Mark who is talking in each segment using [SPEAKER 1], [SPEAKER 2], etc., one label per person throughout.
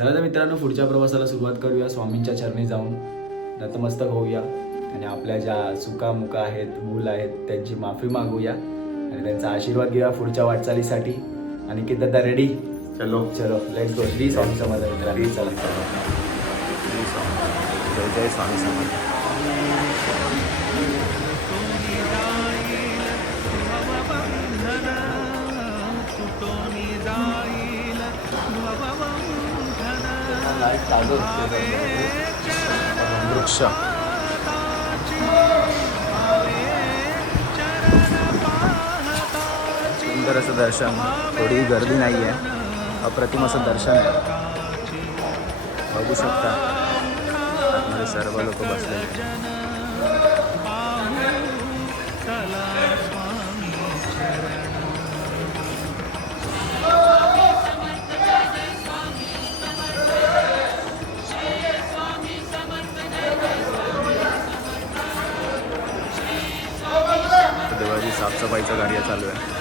[SPEAKER 1] चला तर मित्रांनो पुढच्या प्रवासाला सुरुवात करूया. स्वामींच्या चरणी जाऊन नतमस्तक होऊया. आणि आपल्या ज्या चुका मुका आहेत भूल आहेत त्यांची माफी मागूया. आणि त्यांचा आशीर्वाद घेऊया पुढच्या वाटचालीसाठी. आणि की दादा रेडी
[SPEAKER 2] चलो.
[SPEAKER 1] चलो लेट्स गो श्री स्वामी समर्थ. मित्रांनो चला
[SPEAKER 2] जय जय स्वामी समर्थ. वृक्ष सुंदर असं दर्शन. थोडी गर्दी नाही आहे अप्रतिम असं दर्शन आहे. बघू शकता. सर्व लोक बसले देवाची कार्य चालू आहे.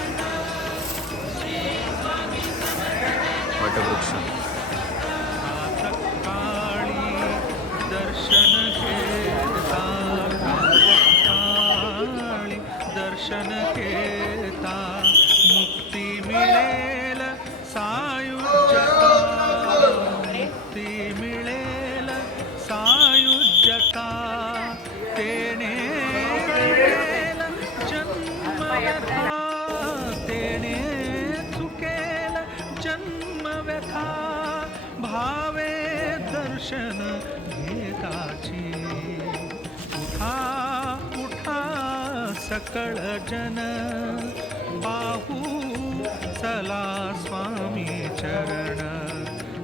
[SPEAKER 3] स्वामी चरण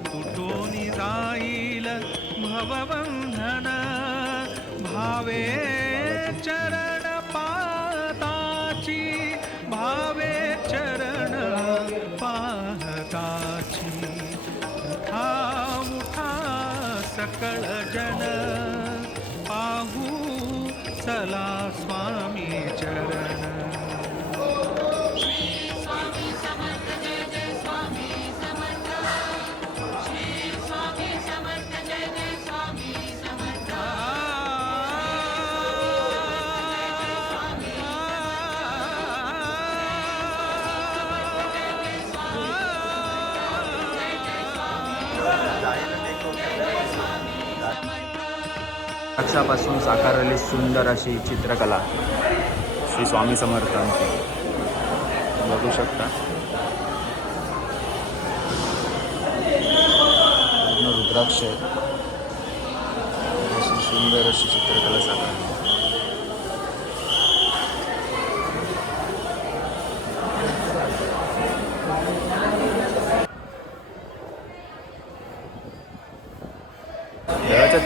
[SPEAKER 3] तुटोनी जाईल भवबंधन? भावे चरण पाताची भावे चरण पाहताची उठा उठा सकळ जन। पाहू चला स्वामी चरण।
[SPEAKER 2] द्राक्षापासून साकारलेली सुंदर अशी चित्रकला श्री स्वामी समर्थांची. बघू शकता. पूर्ण रुद्राक्ष अशी सुंदर अशी चित्रकला साकारली.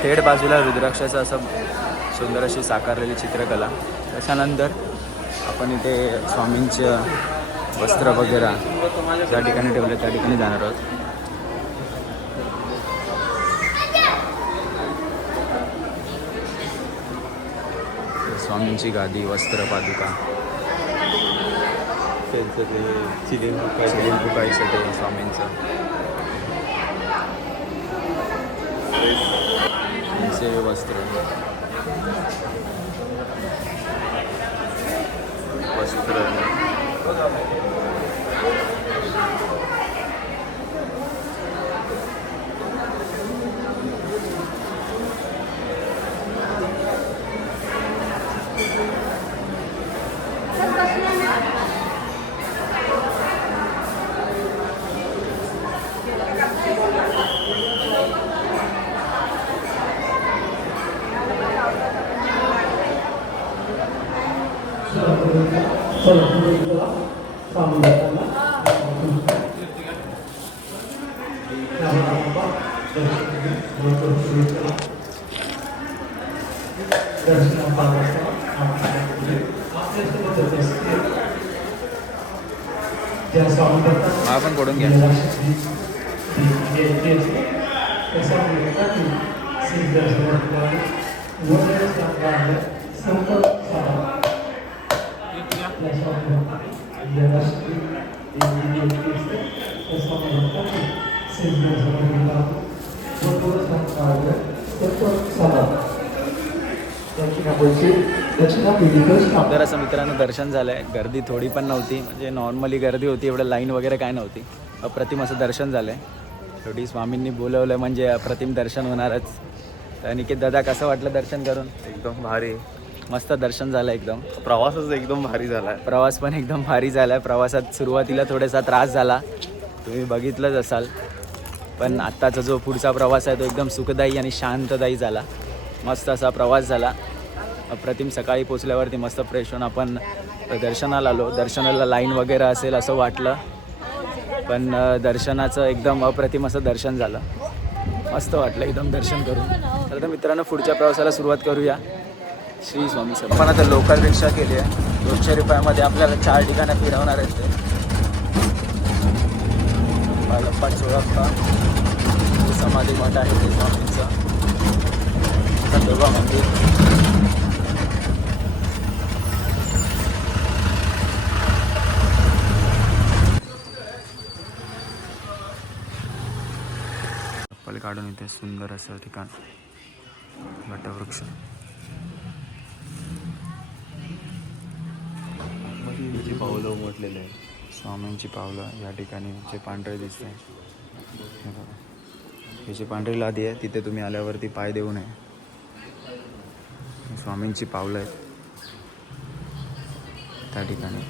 [SPEAKER 2] थेट बाजूला रुद्राक्षाचं असं सुंदर अशी साकारलेली चित्रकला. त्याच्यानंतर आपण इथे स्वामींचं वस्त्र वगैरे ज्या ठिकाणी ठेवले त्या ठिकाणी जाणार आहोत. स्वामींची गादी वस्त्र पादुका. त्यांचं ते चिलीन चिलीन बुकायचं ते स्वामींचं. त्यांचे वस्त्र वस्त्र हा पण पडून घ्या
[SPEAKER 1] जरा असं मित्रांनो दर्शन झालं आहे गर्दी थोडी पण नव्हती. म्हणजे नॉर्मली गर्दी होती एवढं लाईन वगैरे काय नव्हती. अप्रतिम असं दर्शन झालं आहे शेवटी स्वामींनी बोलवलं म्हणजे अप्रतिम दर्शन होणारच. तर की दादा कसं वाटलं दर्शन करून?
[SPEAKER 3] एकदम भारी.
[SPEAKER 1] मस्त दर्शन झालं एकदम.
[SPEAKER 3] प्रवासच एकदम भारी झालाय.
[SPEAKER 1] प्रवास पण एकदम भारी झाला आहे प्रवासात सुरुवातीला थोडासा त्रास झाला. तुम्ही बघितलंच असाल. पण आत्ताचा जो पुढचा प्रवास आहे तो एकदम सुखदायी आणि शांतदायी झाला. मस्त असा प्रवास झाला. अप्रतिम सकाळी पोचल्यावरती मस्त फ्रेश होऊन आपण दर्शनाला आलो. दर्शनाला लाईन वगैरे असेल असं वाटलं. पण दर्शनाचं एकदम अप्रतिम असं दर्शन झालं. मस्त वाटलं एकदम दर्शन करून. तर आता मित्रांनो पुढच्या प्रवासाला सुरुवात करूया. श्री स्वामी समर्थ. आपण आता लोकल रिक्षा केली आहे. दोनशे रुपयामध्ये आपल्याला चार ठिकाणं फिरवणार आहेत ते. बालप्पा चोळप्पा समाधी मठ आहे ते स्वामींचं. खंडोबा मंदिर. चप्पल काढून इथे सुंदर असं ठिकाण. वटवृक्ष
[SPEAKER 3] स्वामींची पावलं उमटलेले आहे
[SPEAKER 1] स्वामींची पावलं या ठिकाणी जे पांढरे दिसते हे बघा. जी पांढरी लादी आहे तिथे तुम्ही आल्यावरती पाय देऊ नये. स्वामींची पावलं आहेत. त्या ठिकाणी.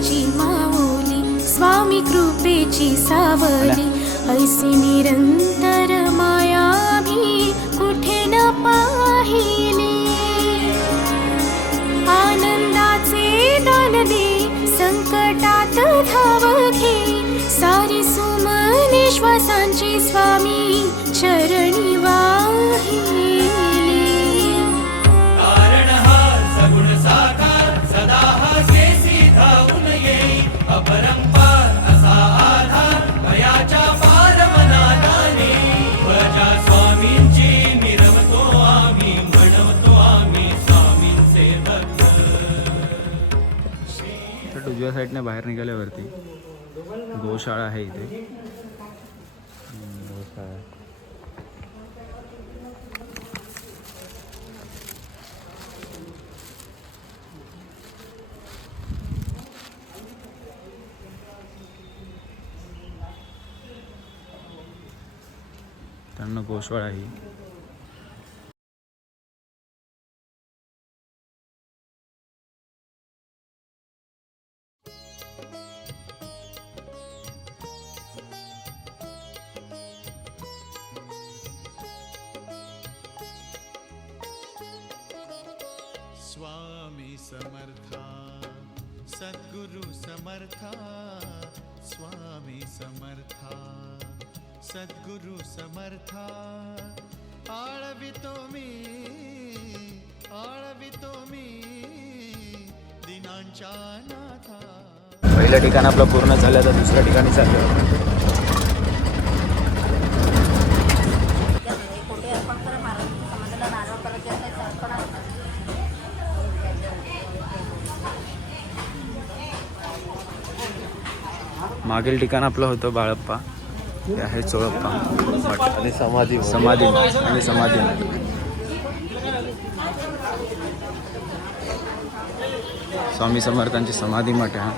[SPEAKER 4] जगाची माऊली स्वामी कृपेची सावली. ऐसी निरंतर माया भी कुठे न पाहिली. आनंदाचे दान दे संकटात धाव घे सारी सुमने श्वासांची स्वामी
[SPEAKER 1] उजव्या साईडने बाहेर निघाल्यावरती. गोशाळा आहे इथे. गोशाळा त्यांना गोशाळा आहे
[SPEAKER 5] सद्गुरु समर्था स्वामी समर्था सद्गुरु समर्था। आळवितो मी आळवितो मी दिनांच्या नाथा।
[SPEAKER 1] पहिलं ठिकाण आपलं पूर्ण झालं तर दुसऱ्या ठिकाणी चाललं. मागील ठिकाण आपलं होतं बाळप्पा. हे आहे चोळप्पा. मठ
[SPEAKER 3] आणि समाधी
[SPEAKER 1] समाधी. आणि समाधी. स्वामी समर्थांची समाधी मठ आहे हा.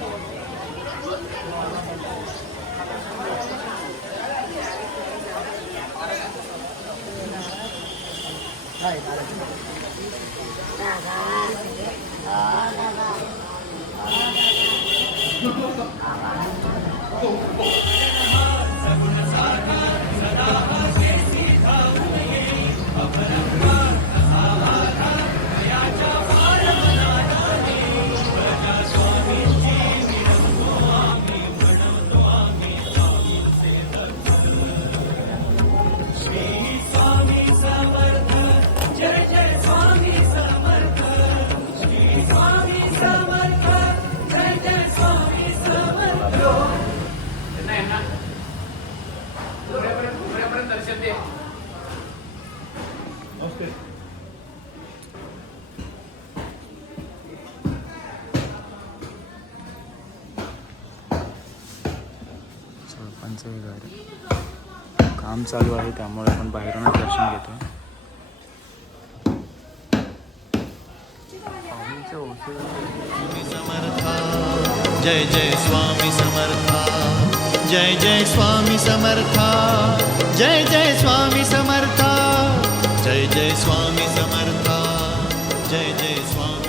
[SPEAKER 1] चोळपांचं घर काम चालू आहे त्यामुळे आपण बाहेरूनच दर्शन घेतो
[SPEAKER 5] जय जय स्वामी समर्था जय जय स्वामी समर्था जय जय स्वामी समर्था जय जय स्वामी समर्था जय जय स्वामी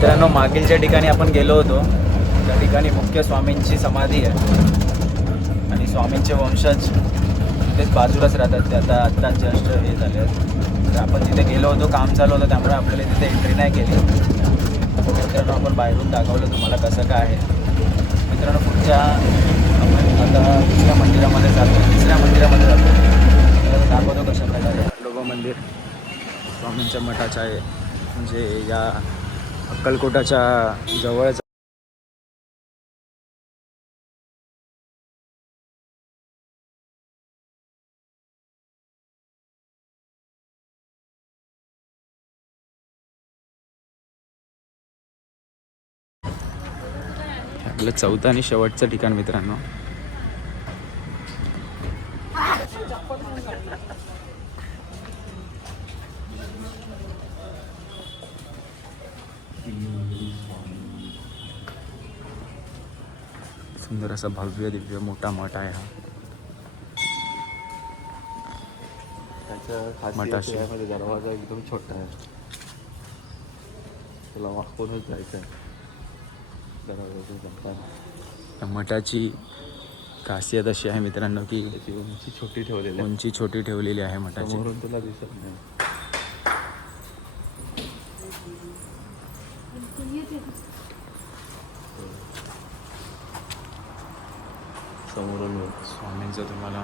[SPEAKER 1] मित्रांनो मागीलच्या ठिकाणी आपण गेलो होतो. त्या ठिकाणी मुख्य स्वामींची समाधी आहे. आणि स्वामींचे वंशज तिथेच बाजूलाच राहतात. ते आता आत्ता जस्ट हे झाले आहेत. तर आपण तिथे गेलो होतो काम चालू होतं त्यामुळे आपल्याला तिथे एंट्री नाही केली. मित्रांनो आपण बाहेरून दाखवलं तुम्हाला कसं काय आहे. मित्रांनो पुढच्या आपण आता दुसऱ्या मंदिरामध्ये जातो. तिसऱ्या मंदिरामध्ये जातो. तर दाखवतो कशा प्रकारे लोक मंदिर स्वामींच्या मठाचं आहे. म्हणजे या अक्कलकोटाच्या जवळच आपलं चौथं आणि शेवटचं ठिकाण मित्रांनो. सुंदर असा भव्य दिव्य मोठा मठ आहे हा.
[SPEAKER 3] दरवाजा एकदम छोटा आहे. त्याला वाकूनच जायचं आहे. जाताना
[SPEAKER 1] मठाची खासियत अशी आहे मित्रांनो की
[SPEAKER 3] उंची छोटी ठेवलेली आहे.
[SPEAKER 1] उंची छोटी ठेवलेली आहे मठाची.
[SPEAKER 3] तुला दिसत नाही.
[SPEAKER 1] स्वामींचं तुम्हाला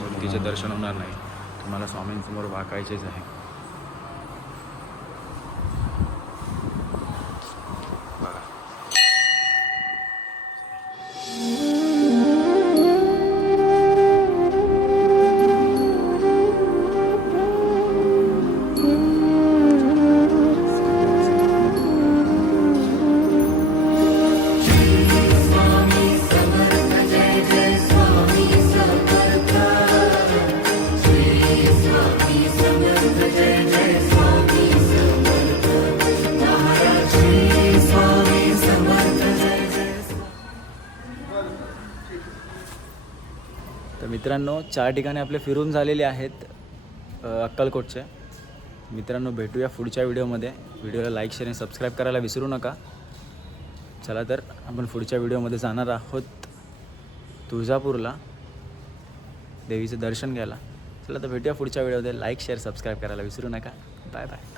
[SPEAKER 1] मूर्तीचं दर्शन होणार नाही तुम्हाला स्वामींसमोर वाकायचेच आहे. मित्रांनो चार ठिकाणी आपले फिरून झालेले आहेत अक्कलकोटचे. मित्रांनो भेटूया पुढच्या व्हिडिओमध्ये. व्हिडिओला लाईक शेअर आणि सबस्क्राईब करायला विसरू नका. चला तर आपण पुढच्या व्हिडिओमध्ये जाणार आहोत तुळजापूरला. देवीचं दर्शन घ्यायला. चला तर भेटूया पुढच्या व्हिडिओमध्ये. लाईक शेअर सबस्क्राईब करायला विसरू नका. Bye bye